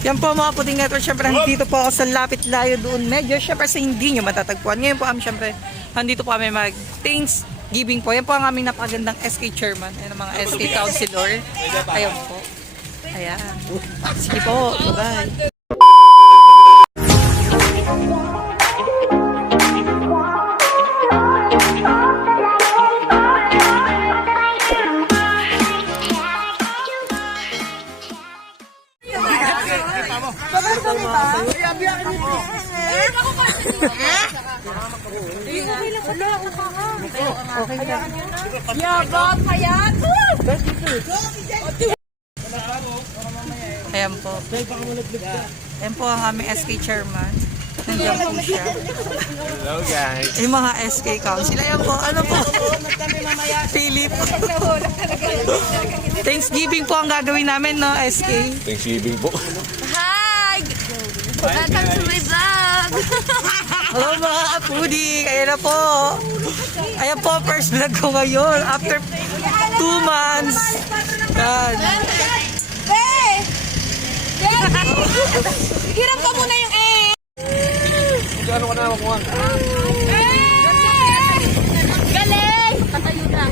Yan po mga puting network, syempre dito po ako sa lapit layo doon. Medyo syempre sa hindi nyo matatagpuan. Ngayon po kami syempre, andito po kami mag Thanksgiving po. Yan po ang aming napakagandang SK chairman. Ayan ang mga SK councilor. Ayan po. Ayan. Sige po. Bye-bye. Yabang kayan! Ayan po. Ayan po ang aming SK chairman. Nandiyan po siya. Hello guys. Yung mga SK council. Ayan po. Ano po? Philip. Thanksgiving po ang gagawin namin, no? SK. Thanksgiving po. Hi! Welcome to my vlog! Hello mga kapudi. Ayan na po. Ayan po, first vlog ko ngayon. After 2 months. Yan. Hey! Hiram ka muna yung Ano ka na makuha? Galing! Patayo na.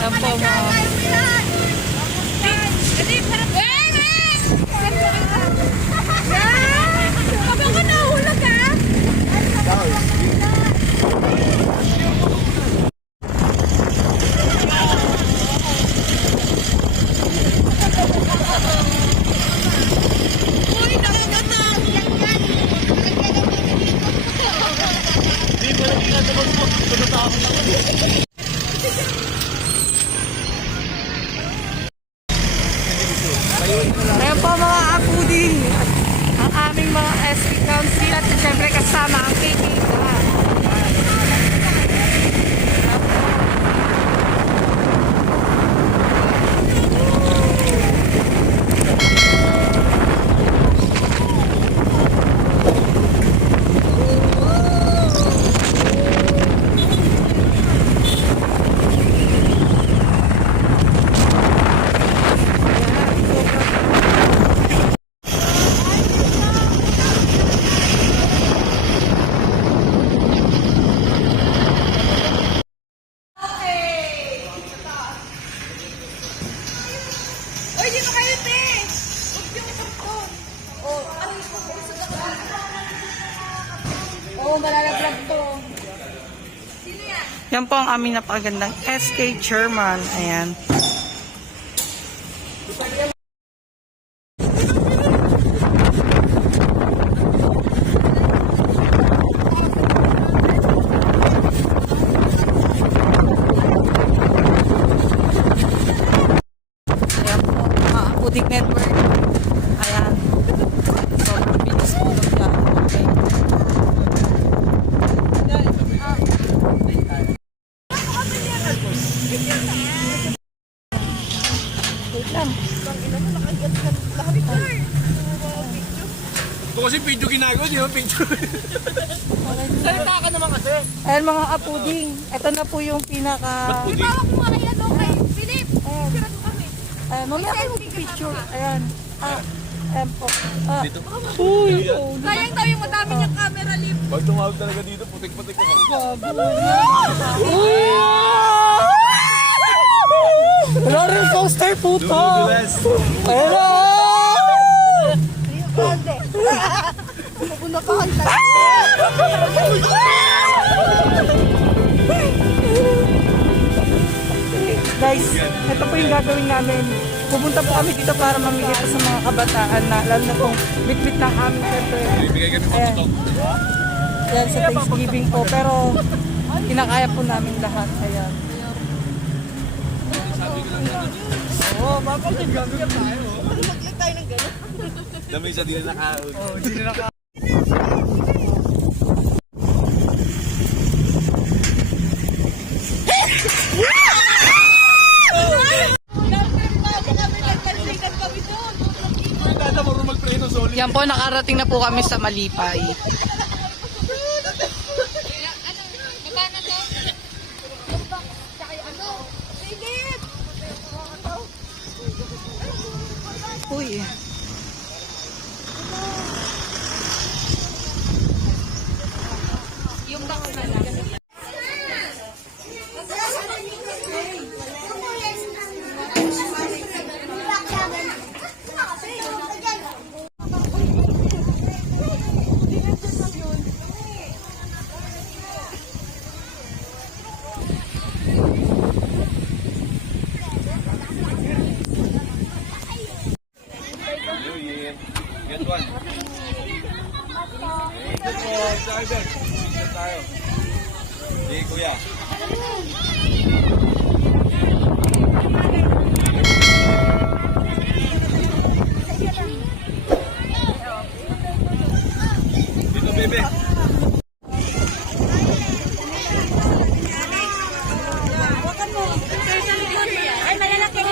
Ayan po mga ayan po mga kapudi. Ang aming mga SK council at siyempre kasama ang KK. Uy, dito kayo, te! Huwag yung karton. Oh, ano yung oh, malalaglag to. Sino yan? Yan po ang aming napakagandang SK chairman. Ayan. Ayan po, mga Pudik Network. Ayan. So, bilis po lang yan. Okay. Wait lang. Ito kasi video ginagawa, di ba? Picture. Salita ka naman kasi. Ayan mga kapuding. Ito na po yung pinaka... Pudi. Bawak mo kay ano, kay Philip. Sirat mo kami. Ayan, mamaya kayo picture. Ayan. Ayan po. Dito. Uy, Sayang daw yung madami niyang camera lip. Pag tumawag talaga dito, putik-putik ako. roller coaster po to. Dulas. Ayan na. Pupunta pa kanta. Guys, ito po yung gagawin namin. Pupunta po kami dito para mamigay pa sa mga kabataan na lalo na pong bit-bit ng aming syempre. Bibigay kami Ayan. photo. Yan sa Thanksgiving po. Pero kinakaya po namin lahat. Ayan. Oo, bakit yung gagawin tayo? Maglag tayo ng gano'n. Dami sa di na nakaon. Oo, hindi na naka... Yan po, nakarating na po kami sa Malipay. Uy. Yung box na lang. Get one. Tayo. Sige, kuya. Dito, bebe. Ay, malalaki.